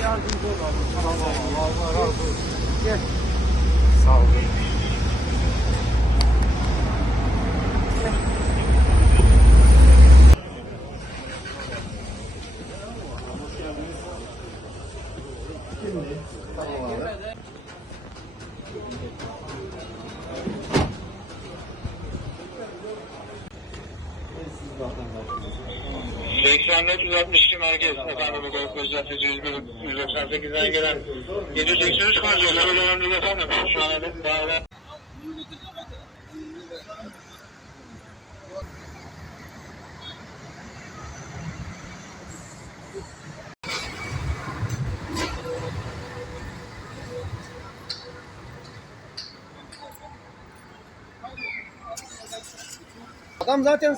yardımcı olalım. Tamam, Allah razı olsun. Gel. Sağ olun. ...84-162 merkez, efendim, Golf Caddesi 198'den gelen 783 konuşuyor. Şöyle önemli efendim, şu an daha... Adam zaten